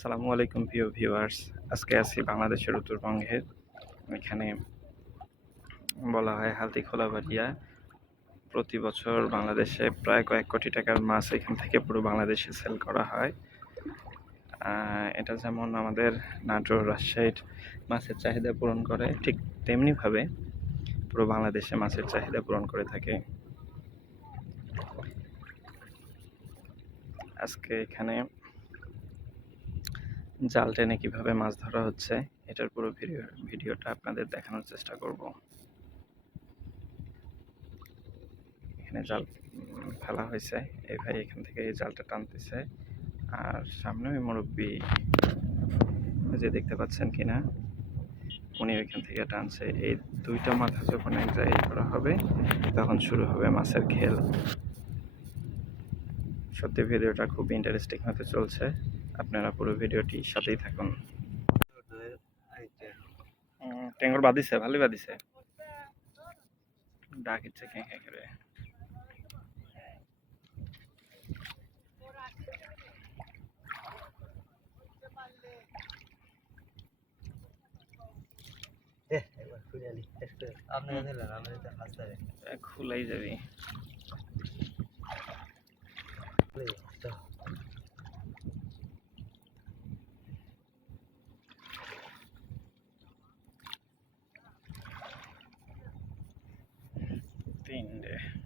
আসসালামু আলাইকুম, প্রিয় ভিউয়ার্স। আজকে আছি বাংলাদেশের উত্তরবঙ্গের। এখানে বলা হয় হালদি খোলাবাড়িয়া। প্রতি বছর বাংলাদেশে প্রায় কয়েক কোটি টাকার মাছ এখান থেকে পুরো বাংলাদেশে সেল করা হয়। এটা যেমন আমাদের নাটোর রাজশাহীর মাছের চাহিদা পূরণ করে, ঠিক তেমনিভাবে পুরো বাংলাদেশে মাছের চাহিদা পূরণ করে থাকে। আজকে এখানে জাল টেনে কীভাবে মাছ ধরা হচ্ছে, এটার পুরো ভিডিও ভিডিওটা আপনাদের দেখানোর চেষ্টা করব। এখানে জাল ফেলা হয়েছে। এই ভাই এখান থেকে এই জালটা টানতেছে। আর সামনে ওই মুরব্বী যে দেখতে পাচ্ছেন কিনা, উনি ওইখান থেকে টানছে। এই দুইটা মাথা যখন এক জায়গায় করা হবে, তখন শুরু হবে মাছের খেল। সত্যি, ভিডিওটা খুব ইন্টারেস্টিং হতে চলছে। আপনারা পুরো ভিডিওটি সাথেই থাকুন। উম, টেঙ্গর বাদিছে ভালোই বাদিছে ডাক ইচ্ছে কে কে করে। আপনাকে দিলেন আমি তো হাসতে এ, খুলাই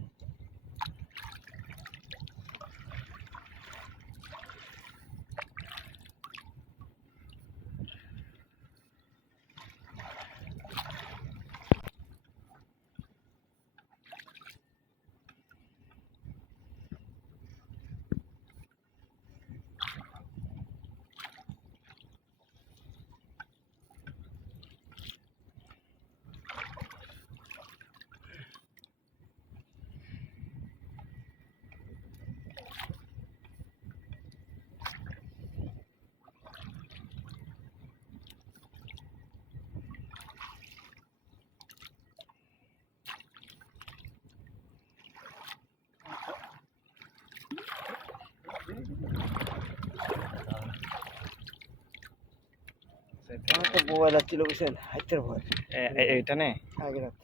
আমার তো মোবাইল আসছিল বুঝছেন হাইতের ভয়। এ- এ- এইটা নে? আগে রাত।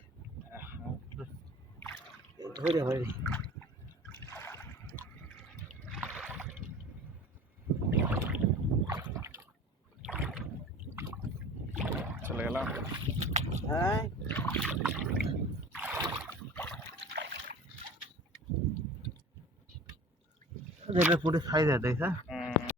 ধরে হয় চলে গেলাম। হ্যাঁ? পুরো সাইজ আছে দেখছা